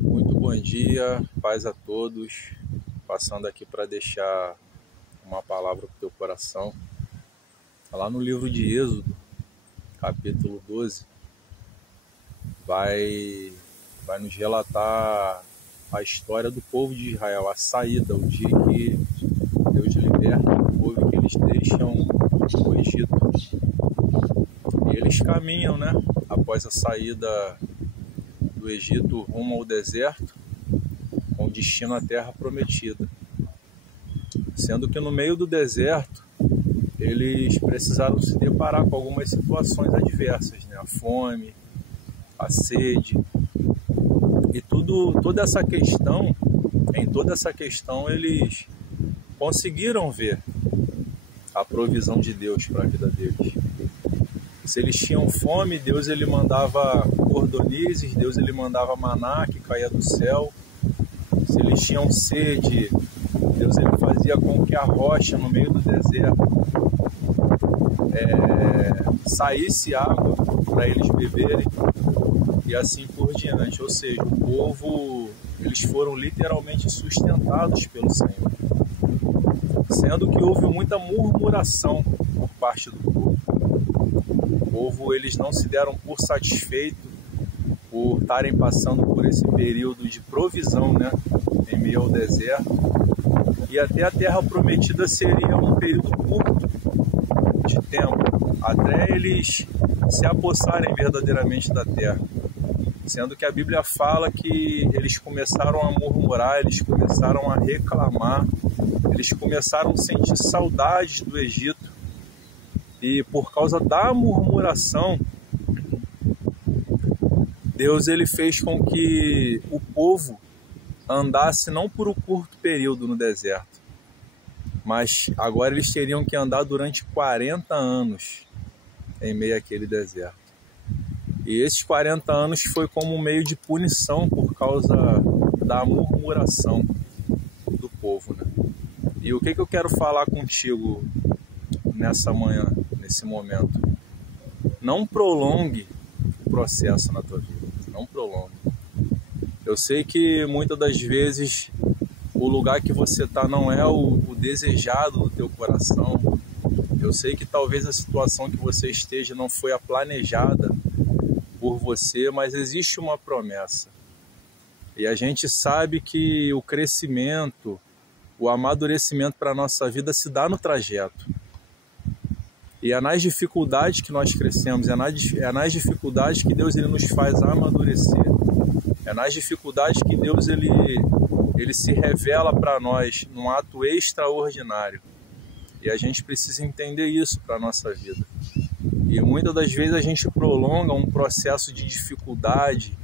Muito bom dia, paz a todos. Passando aqui para deixar uma palavra para o teu coração. Lá no livro de Êxodo, capítulo 12, vai nos relatar a história do povo de Israel, a saída, o dia que Deus liberta o povo, que eles deixam o Egito. E eles caminham, após a saída do Egito rumo ao deserto, com destino à terra prometida. Sendo que no meio do deserto, eles precisaram se deparar com algumas situações adversas, a fome, a sede, e toda essa questão, em toda essa questão eles conseguiram ver a provisão de Deus para a vida deles. Se eles tinham fome, Deus ele mandava cordonizes, Deus ele mandava maná que caía do céu. Se eles tinham sede, Deus ele fazia com que a rocha no meio do deserto saísse água para eles beberem, e assim por diante. Ou seja, o povo, eles foram literalmente sustentados pelo Senhor. Sendo que houve muita murmuração por parte do povo. O povo, eles não se deram por satisfeito por estarem passando por esse período de provisão, em meio ao deserto. E até a terra prometida seria um período curto de tempo, até eles se apossarem verdadeiramente da terra. Sendo que a Bíblia fala que eles começaram a murmurar, eles começaram a reclamar, eles começaram a sentir saudades do Egito. E por causa da murmuração, Deus ele fez com que o povo andasse não por um curto período no deserto, mas agora eles teriam que andar durante 40 anos em meio àquele deserto. E esses 40 anos foi como um meio de punição por causa da murmuração do povo. E o que eu quero falar contigo nessa manhã, nesse momento? Não prolongue o processo na tua vida, não prolongue. Eu sei que muitas das vezes o lugar que você está não é o desejado do teu coração. Eu sei que talvez a situação que você esteja não foi a planejada por você, mas existe uma promessa. E a gente sabe que o crescimento, o amadurecimento para a nossa vida se dá no trajeto. E é nas dificuldades que nós crescemos, é nas dificuldades que Deus ele nos faz amadurecer. É nas dificuldades que Deus ele se revela para nós num ato extraordinário. E a gente precisa entender isso para a nossa vida. E muitas das vezes a gente prolonga um processo de dificuldade,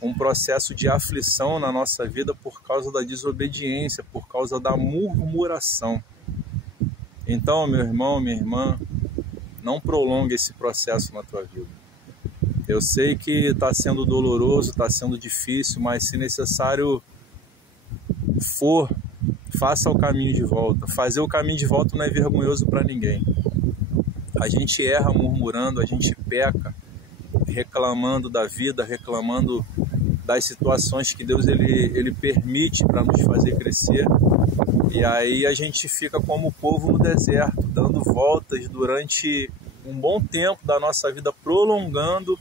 um processo de aflição na nossa vida por causa da desobediência, por causa da murmuração. Então, meu irmão, minha irmã, não prolongue esse processo na tua vida. Eu sei que está sendo doloroso, está sendo difícil, mas se necessário for, faça o caminho de volta. Fazer o caminho de volta não é vergonhoso para ninguém. A gente erra murmurando, a gente peca reclamando da vida, reclamando das situações que Deus ele permite para nos fazer crescer. E aí a gente fica como o povo no deserto, dando voltas durante um bom tempo da nossa vida, prolongando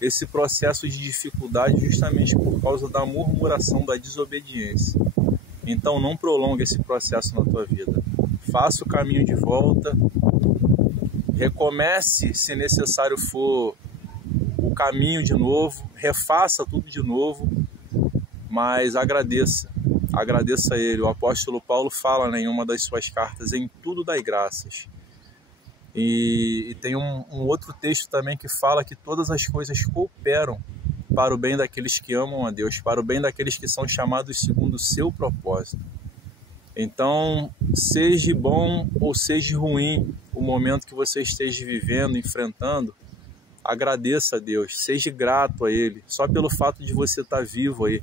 esse processo de dificuldade justamente por causa da murmuração, da desobediência. Então não prolongue esse processo na tua vida. Faça o caminho de volta, recomece, se necessário for, o caminho de novo, refaça tudo de novo, mas agradeça a Ele. O apóstolo Paulo fala em uma das suas cartas: em tudo dai graças. E tem um outro texto também que fala que todas as coisas cooperam para o bem daqueles que amam a Deus, para o bem daqueles que são chamados segundo o seu propósito. Então, seja bom ou seja ruim o momento que você esteja vivendo, enfrentando, agradeça a Deus, seja grato a Ele, só pelo fato de você estar vivo aí.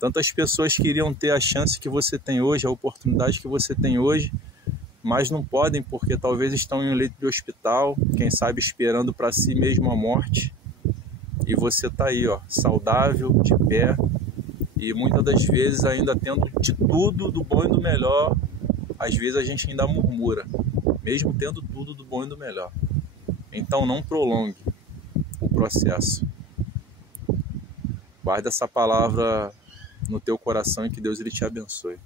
Tantas pessoas queriam ter a chance que você tem hoje, a oportunidade que você tem hoje, mas não podem porque talvez estão em um leito de hospital, quem sabe esperando para si mesmo a morte. e você está aí, ó, saudável, de pé, e muitas das vezes ainda tendo de tudo do bom e do melhor, às vezes a gente ainda murmura, mesmo tendo tudo do bom e do melhor. Então não prolongue o processo. Guarda essa palavra no teu coração e que Deus ele te abençoe.